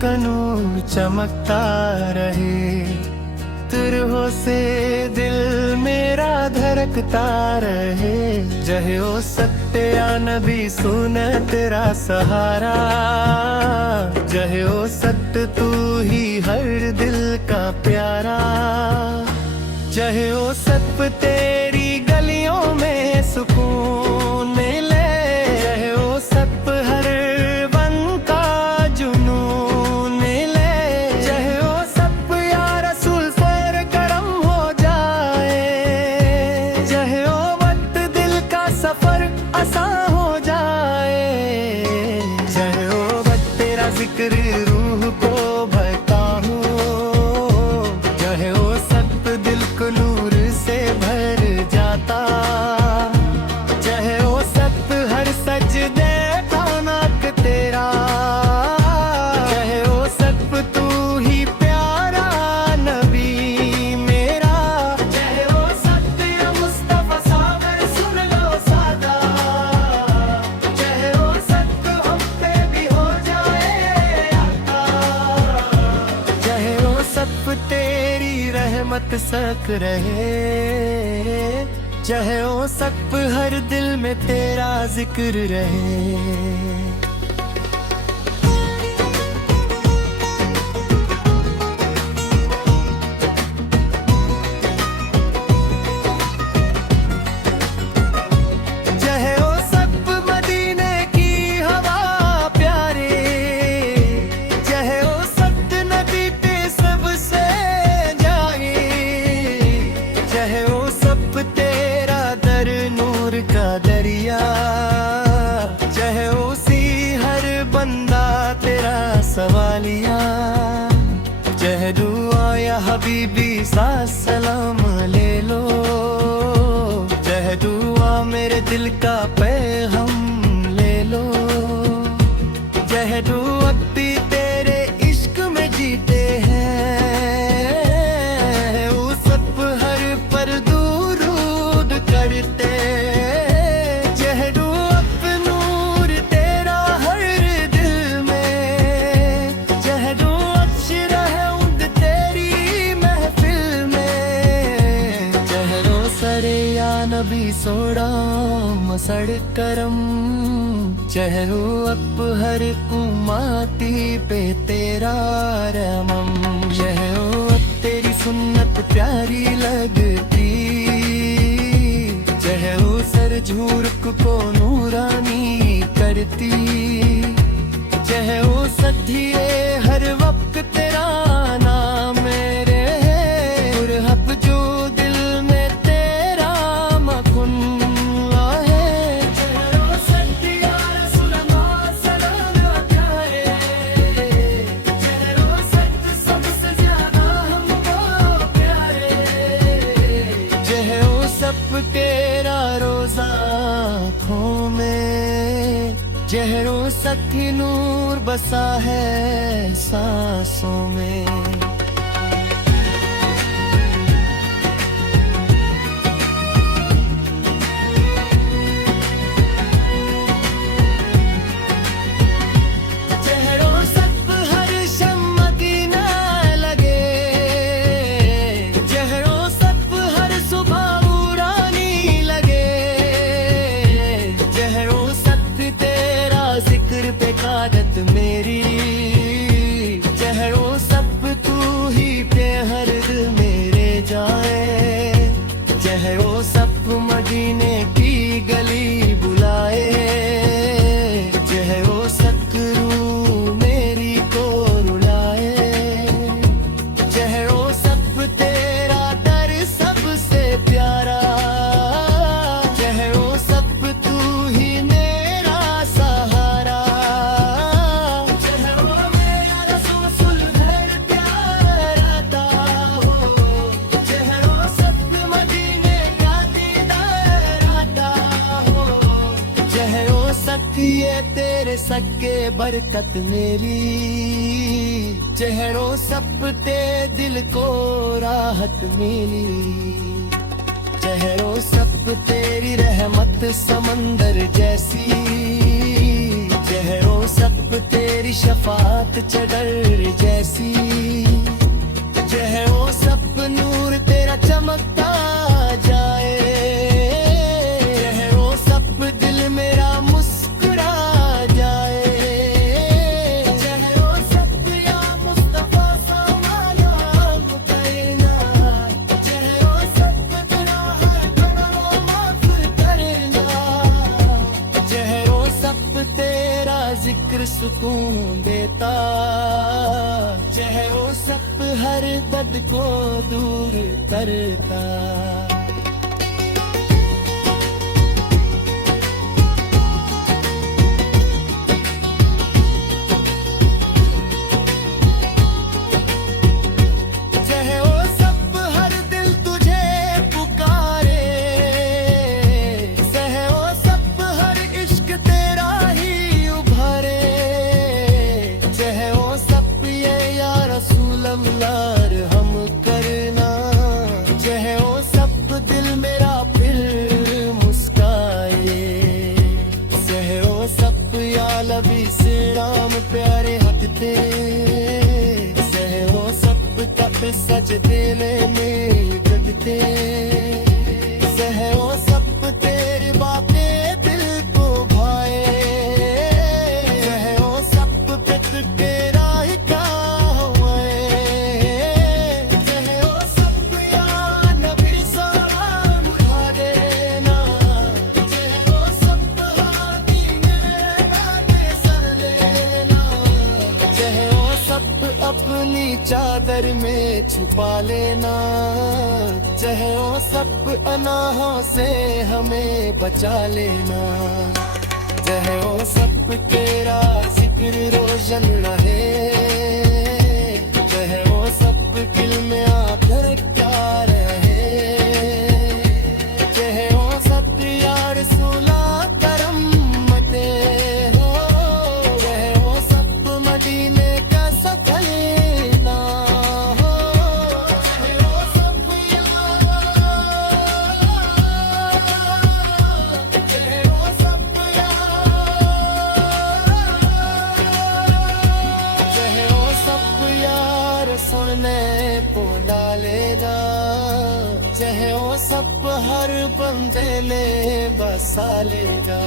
का नूर चमकता रहे। तुरहो से दिल मेरा धड़कता रहे। जहे ओ सत्य या नबी सुन तेरा सहारा। जहे ओ सत्य तू ही हर दिल का प्यारा। जहे ओ सत्य तेरी गलियों में सुकून मिले। जहे ओ सत्य हर वन का जुनून मिले। जहे ओ सत्य या रसूल सर करम हो जाए। जहे ओ वक्त दिल का सफर आसान हो जाए। जहे ओ वक्त तेरा जिक्र रूह को भरता हूँ। जहे ओ सत्य दिल को नूर से भर जाता। जहे ओ सत्य हर सजदे का नाक तेरा। जहे ओ सत्य तू ही प्यारा नबी मेरा। जहे ओ सत्य या मुस्तफा सागर सुन लो सादा। जहे ओ सत्य हम पे भी हो जाए आता। जहे ओ सत्य तेरी रहमत सक रहे। जहे ओ सत्य हर दिल में तेरा जिक्र रहे। जहे ओ सत्य मदीने की हवा प्यारे। जहे ओ सत्य नदी पे सबसे जाए। जहे ओ सत्य तेरा दर नूर का दरिया। जहे उसी हर बंदा तेरा सवालिया। जहे दुआ या हबीबी सा सलाम ले लो। जहे दुआ मेरे दिल का पैगाम ले लो। जहे दुआ भी तेरे इश्क में जीते हैं। उस सब हर पर दुरूद करते। जहे दुआ नूर तेरा हर दिल में। जहे दुआ है उद तेरी महफिल में। जहरो सरे या नबी सोड़ा मसड़ करम। जहरो अप हर उमाती पे तेरा रमम। जहरो अब तेरी सुन्नत प्यारी लगती। जहरो सर झूरक को नूरानी करती। जहरो सदिए हर वक्त तेरा नाम मेरे। हब जो दिल में तेरा मकुन है। जहरो सदिया रसूल सलाम प्यारे। जहरो सत्य सबसे ज्यादा हमको प्यारे। जहरो सब तेरा रोजा आँखों में। जहरो सत्य नूर बसा है सांसों में। जहरो सत्य हर शम मदीना लगे। जहरो सत्य हर सुबह उड़ानी लगे। जहरो सत्य तेरा जिक्र पे कादत मेरी। जहरो सत्य तू ही पे हर दिल मेरे जाए। जहरो सत्य मदीने की गली बुलाए। जहरो सत्य रूह मेरी को रुलाए। जहरो सत्य तेरा दर सबसे प्यारा। जहरो सत्य तू ही मेरा सहारा। जहरो मेरा रसूल हर प्यारा था हो। जहरो सत्य मदीने का दीदार आता हो। जहरो सत्य ये तेरे सके बरकत मेरी। जहरो सप ते दिल को राहत मिली। जहरो सप तेरी रहमत समंदर जैसी। जहरो ओ सब तेरी शफात चदर जैसी, चाहे ओ सब नूर तेरा चमकता जाए, चाहे ओ सब दिल मेरा मुस्कुरा जाए, चाहे ओ सब या मुस्तफा सामाना मुकरना, चाहे ओ सब गुनाह करो माफ करना, चाहे ओ सब तेरा जिक्र सुकून देता, चाहे ओ सब हर दर्द को दूर करता। चाहे ओ सब हर दिल तुझे पुकारे, चाहे ओ सब हर इश्क तेरा ही उभरे, चाहे ओ सब ये या रसूल अल्लाह हम करना, चाहे ओ सब दिल मेरा फिर मुस्काए, चाहे ओ सब या लबी से राम प्यारे हटते, चाहे ओ सब तब सजदे में जगते, चाहे ओ सब तेरी बातें दिल को भाए, चाहे ओ सब पित तेरा ही काम है, चाहे ओ सब या नबी सलाम खा देना, चाहे ओ सब हादी ने बातें सर लेना, चाहे ओ सब अपनी चादर में छुपा लेना, चाहे ओ सब अनाहों से हमें बचा लेना, चाहे ओ सब तेरा जिक्र रोशन रहे, चाहे ओ सब दिल में आकर क्या रहे, चाहे ओ सब यार सुला करम मते हो, चाहे ओ सब मदीने का सफल ना हो, चाहे ओ सब चाहे ओ सब चाहे ओ सब यार सुनने को डालेगा, चाहे ओ सब हर बंदे ने बसा लेगा।